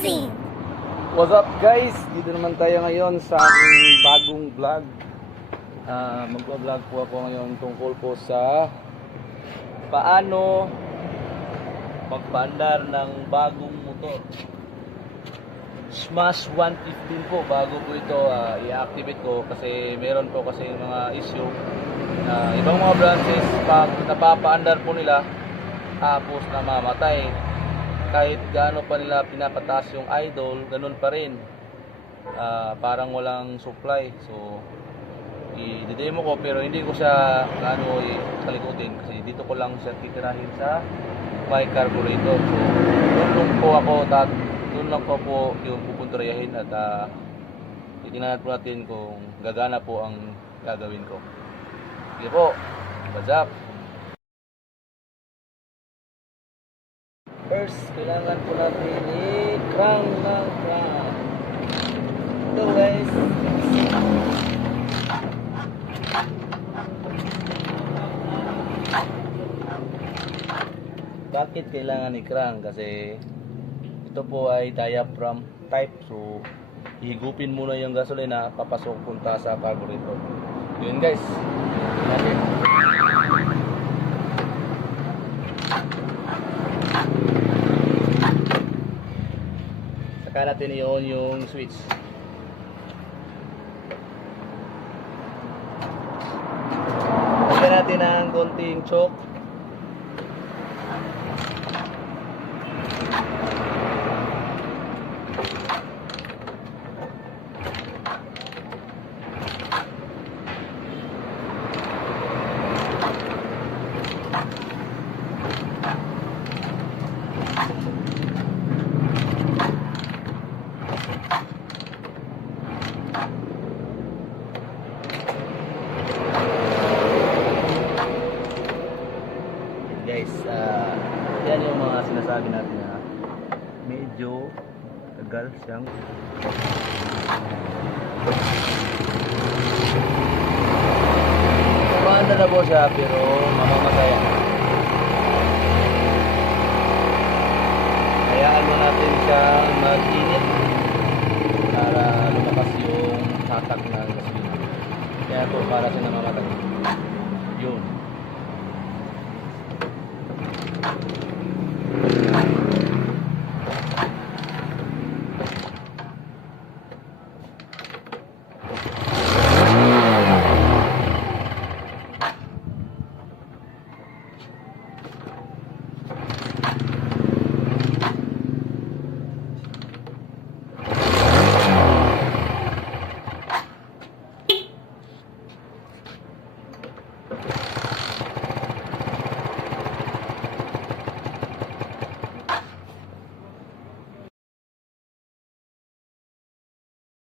Amazing! What's up guys? Dito naman tayo ngayon sa aking bagong vlog. Magpa-vlog po ako ngayon tungkol po sa paano magpaandar ng bagong motor. Smash 115 po, bago po ito i-activate ko kasi meron po kasi mga issue na ibang mga branches pag napapaandar po nila tapos namamatay. Kahit gaano pa nila pinapataas yung idle, ganun pa rin. Parang walang supply. So, i-demo ko pero hindi ko siya gaano kalikutin kasi dito ko lang siya titirahin sa my carburetor. So, doon lang po yung pupuntrayahin at titingnan po natin kung gagana po ang gagawin ko. Sige po, what's up? First, kailangan po natin i-crank ng crank. Ito guys. Bakit kailangan i-crank? Kasi ito po ay diaphragm type. So, higupin muna yung gasolina, papasok punta sa carburetor. Yun guys. Natin. Saka natin i-on yung switch. Lagyan natin ng konting choke. Guys, yan yung mga sinasabi natin na medyo tagal siyang kumanda na po siya pero mamamatay. Hayaan mo natin siyang mag-init para lumakas yung hatak ng gasolina. Kaya po para siya namamatay.